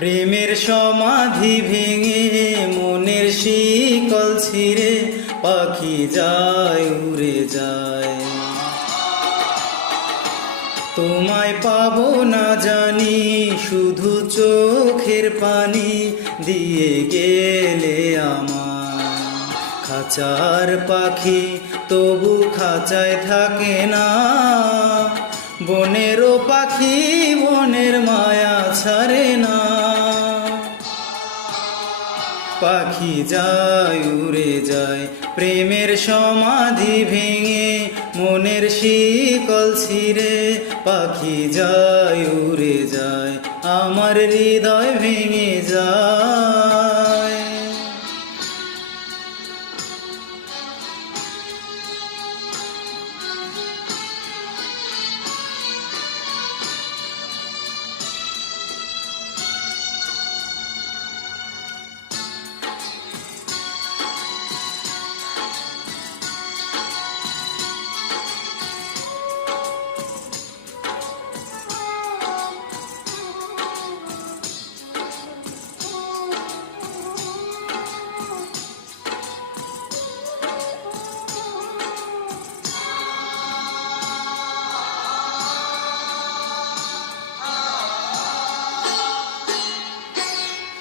প্রেমের সমাধি ভেঙে মনের শিকল ছিঁড়ে পাখি যায় উড়ে যায়। তোমায় পাবো না জানি, শুধু চোখের পানি দিয়ে গেলে আমার। খাঁচার পাখি তবু খাঁচায় থাকে না, বনেরও পাখি বনের মায়া ছাড়ে না। পাখি যায় উড়ে যায় প্রেমের সমাধি ভেঙে মনের শিকল ছিঁড়ে পাখি যায় উড়ে যায়, আমার হৃদয় ভেঙে যায়।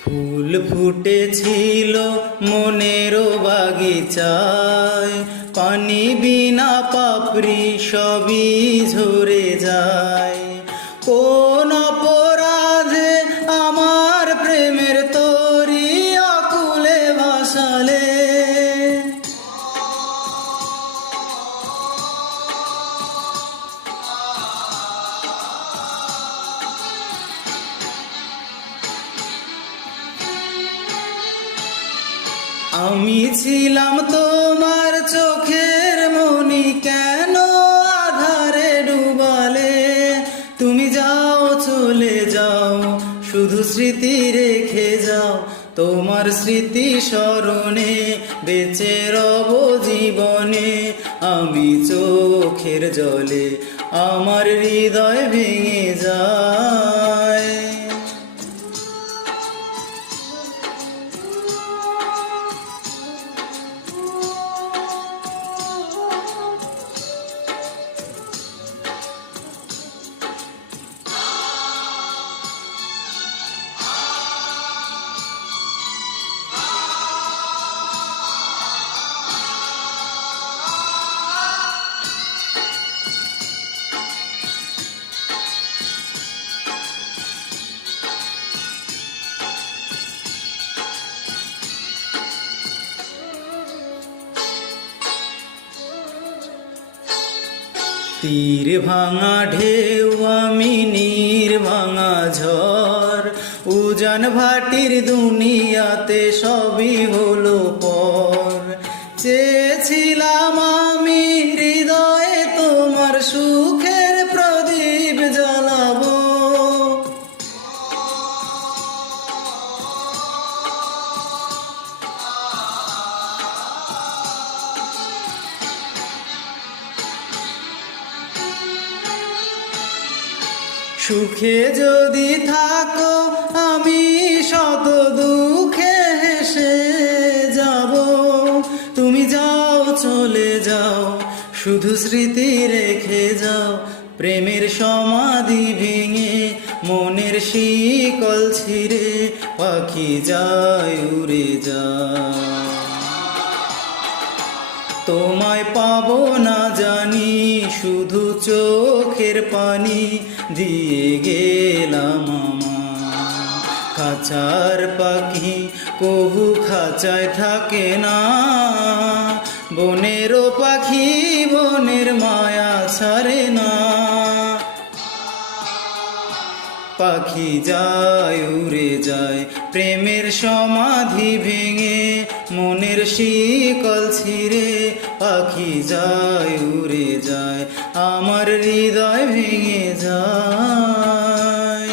ফুল ফুটেছিল মনেরও বাগিচায়, পানি বিনা পাপড়ি সবই ঝরে যায়। কোন অপরাধে আমার প্রেমের তরি আকুলে ভাসালে, আমি ছিলাম তোমার চোখের মনি, কেন আধারে ডুবালে? তুমি যাও চলে যাও, শুধু স্মৃতি রেখে যাও, তোমার স্মৃতি স্মরণে বেঁচে রব জীবনে। আমি চোখের জলে আমার হৃদয় ভেঙে যায়। তীর ভাঙা ঢেউ আমি নীর ভাঙা ঝড়, উজান ভাটির দুনিয়াতে সবই হলো পর। চেয়েছিলাম আমি হৃদয়ে তোমার সুখের প্রদীপ জ্বালাবো, সুখে যদি থাকো আমি শত দুঃখে হেসে যাব। তুমি যাও চলে যাও, শুধু স্মৃতি রেখে যাও, প্রেমের সমাধি ভেঙে মনের শিকল ছিঁড়ে পাখি যায় উড়ে যায়। তোমায় পাবো না জানি, শুধু চোখের পানি দিয়ে গেলাম আমার। খাঁচার পাখি কবু খাঁচায় থাকে না, বনেরও পাখি বনের মায়া ছাড়ে না। পাখি যায় উড়ে যায় প্রেমের সমাধি ভেঙে মনের শিকল ছিঁড়ে পাখি যায় উড়ে যায়, আমার হৃদয় ভেঙে যায়।